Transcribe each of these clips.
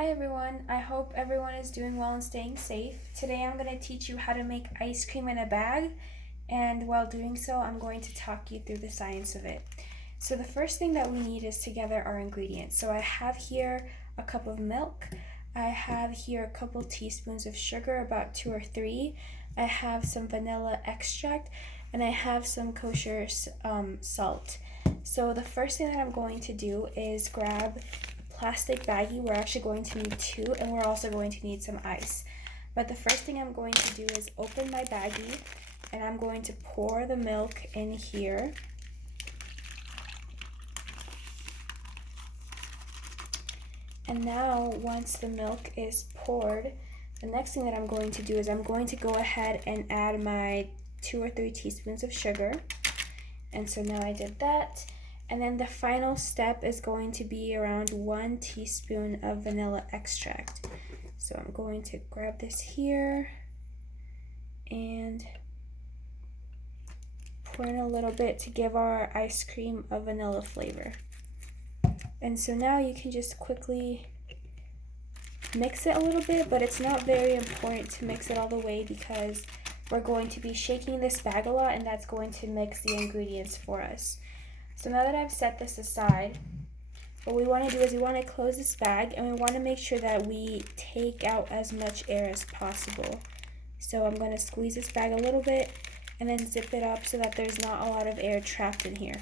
Hi everyone, I hope everyone is doing well and staying safe. Today I'm going to teach you how to make ice cream in a bag, and while doing so I'm going to talk you through the science of it. So the first thing that we need is to gather our ingredients. So I have here a cup of milk, I have here a couple teaspoons of sugar, about 2 or 3, I have some vanilla extract, and I have some kosher salt. So the first thing that I'm going to do is grab plastic baggie. We're actually going to need 2, and we're also going to need some ice. But the first thing I'm going to do is open my baggie, and I'm going to pour the milk in here. And now once the milk is poured, the next thing that I'm going to do is I'm going to go ahead and add my 2 or 3 teaspoons of sugar. And so now I did that. And then the final step is going to be around 1 teaspoon of vanilla extract. So I'm going to grab this here and pour in a little bit to give our ice cream a vanilla flavor. And so now you can just quickly mix it a little bit, but it's not very important to mix it all the way because we're going to be shaking this bag a lot, and that's going to mix the ingredients for us. So now that I've set this aside, what we want to do is we want to close this bag, and we want to make sure that we take out as much air as possible. So I'm going to squeeze this bag a little bit and then zip it up so that there's not a lot of air trapped in here.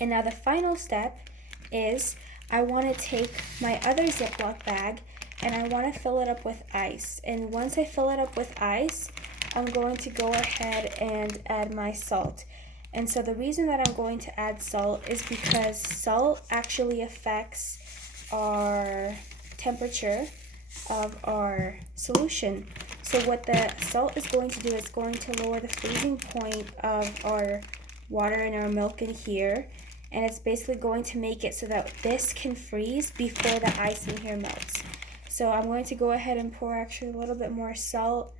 And now the final step is I want to take my other Ziploc bag and I want to fill it up with ice. And once I fill it up with ice, I'm going to go ahead and add my salt. And so the reason that I'm going to add salt is because salt actually affects our temperature of our solution. So what the salt is going to do is going to lower the freezing point of our water and our milk in here, and it's basically going to make it so that this can freeze before the ice in here melts. So I'm going to go ahead and pour actually a little bit more salt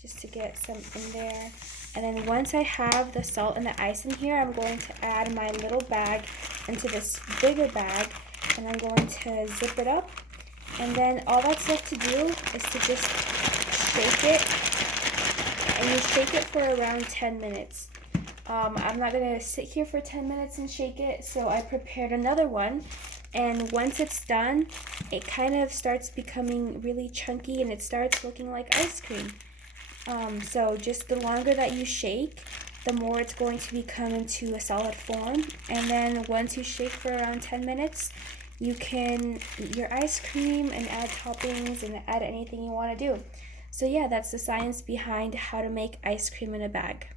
just to get some in there. And then once I have the salt and the ice in here, I'm going to add my little bag into this bigger bag, and I'm going to zip it up. And then all that's left to do is to just shake it, and you shake it for around 10 minutes. I'm not going to sit here for 10 minutes and shake it, so I prepared another one. And once it's done, it kind of starts becoming really chunky and it starts looking like ice cream. So just the longer that you shake, the more it's going to become into a solid form. And then once you shake for around 10 minutes, you can eat your ice cream and add toppings and add anything you want to do. So yeah, that's the science behind how to make ice cream in a bag.